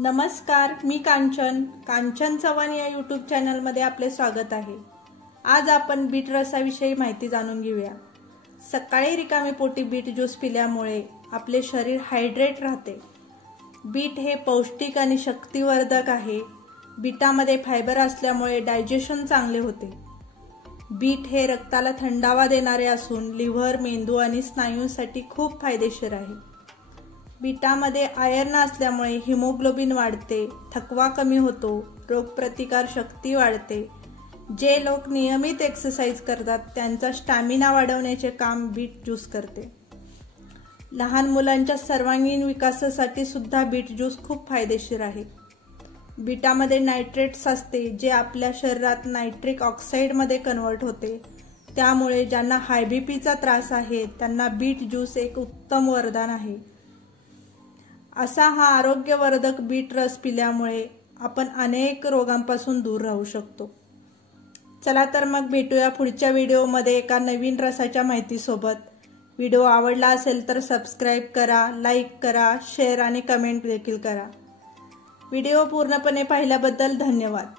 नमस्कार, मी कांचन चव्हाण या यूट्यूब चॅनलमध्ये आपले स्वागत आहे। आज आपण बीट रसाविषयी माहिती जाणून घेऊया। सकाळी रिकामी पोटी बीट ज्यूस पिल्यामुळे आपले शरीर हायड्रेट राहते। बीट हे पौष्टिक आणि शक्तिवर्धक आहे। बीटामध्ये फायबर असल्यामुळे डायजेशन चांगले होते। बीट हे रक्ताला थंडावा देणारे असून लिव्हर, मेंदू आणि स्नायूंसाठी खूप फायदेशीर आहे। बीटामध्ये आयर्न असल्यामुळे हिमोग्लोबिन वाढते, थकवा कमी होतो, रोगप्रतिकार शक्ती वाढते। जे लोक नियमित एक्सरसाइज करतात त्यांचा स्टॅमिना वाढवण्याचे काम बीट ज्यूस करते। लहान मुलांच्या सर्वांगीण विकासासाठी सुद्धा बीट ज्यूस खूप फायदेशीर आहे। बीटामध्ये नायट्रेट्स असते जे आपल्या शरीरात नायट्रिक ऑक्साईडमध्ये कन्वर्ट होते। त्यामुळे ज्यांना हाय बीपीचा त्रास आहे त्यांना बीट ज्यूस एक उत्तम वरदान आहे। असा हा आरोग्यवर्धक बीट रस पिल्यामुळे आपण अनेक रोगांपासून दूर राहू शकतो। चला तर मग भेटूया पुढच्या व्हिडिओमध्ये एका नवीन रसाच्या माहितीसोबत। व्हिडिओ आवडला असेल तर सबस्क्राइब करा, लाईक करा, शेअर आणि कमेंट देखील करा। व्हिडिओ पूर्णपणे पाहिल्याबद्दल धन्यवाद।